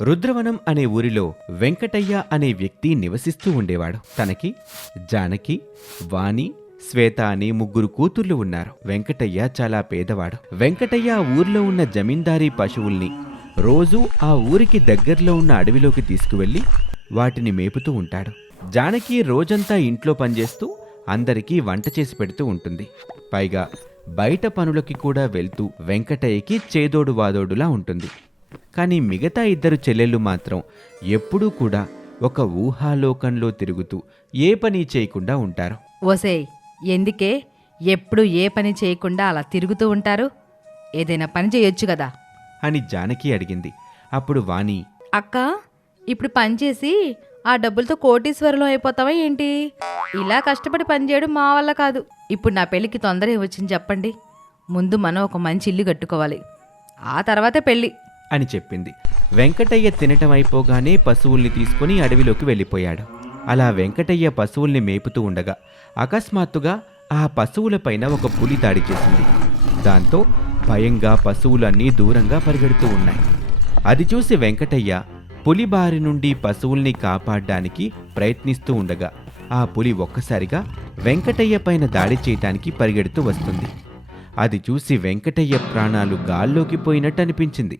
రుద్రవనం అనే ఊరిలో వెంకటయ్య అనే వ్యక్తి నివసిస్తూ ఉండేవాడు. తనకి జానకి, వాణి, శ్వేత అనే ముగ్గురు కూతుర్లు ఉన్నారు. వెంకటయ్య చాలా పేదవాడు. వెంకటయ్య ఆ ఊర్లో ఉన్న జమీందారీ పశువుల్ని రోజూ ఆ ఊరికి దగ్గరలో ఉన్న అడవిలోకి తీసుకువెళ్లి వాటిని మేపుతూ ఉంటాడు. జానకి రోజంతా ఇంట్లో పనిచేస్తూ అందరికీ వంట చేసి పెడుతూ ఉంటుంది. పైగా బయట పనులకి కూడా వెళ్తూ వెంకటయ్యకి చేదోడు వాదోడులా ఉంటుంది. కానీ మిగతా ఇద్దరు చెల్లెళ్ళు మాత్రం ఎప్పుడూ కూడా ఒక ఊహాలోకంలో తిరుగుతూ ఏ పని చేయకుండా ఉంటారు. ఓసేయ్, ఎందుకే ఎప్పుడు ఏ పని చేయకుండా అలా తిరుగుతూ ఉంటారు? ఏదైనా పని చేయొచ్చు కదా. అని జానకి అడిగింది. అప్పుడు వాణి, అక్క, ఇప్పుడు పని చేసి ఆ డబ్బులతో కోటీశ్వరులం అయిపోతావా ఏంటి? ఇలా కష్టపడి పని చేయడం మా వల్ల కాదు. ఇప్పుడు నా పెళ్ళికి తొందర ఏమొచ్చింది చెప్పండి. ముందు మనం ఒక మంచి ఇల్లు కట్టుకోవాలి, ఆ తర్వాతే పెళ్ళి అని చెప్పింది. వెంకటయ్య తినటం అయిపోగానే పశువుల్ని తీసుకుని అడవిలోకి వెళ్ళిపోయాడు. అలా వెంకటయ్య పశువుల్ని మేపుతూ ఉండగా అకస్మాత్తుగా ఆ పశువులపైన ఒక పులి దాడి చేసింది. దాంతో భయంగా పశువులన్నీ దూరంగా పరిగెడుతూ ఉన్నాయి. అది చూసి వెంకటయ్య పులి బారి నుండి పశువుల్ని కాపాడడానికి ప్రయత్నిస్తూ ఉండగా ఆ పులి ఒక్కసారిగా వెంకటయ్య పైన దాడి చేయటానికి పరిగెడుతూ వస్తుంది. అది చూసి వెంకటయ్య ప్రాణాలు గాల్లోకి పోయినట్టు అనిపించింది.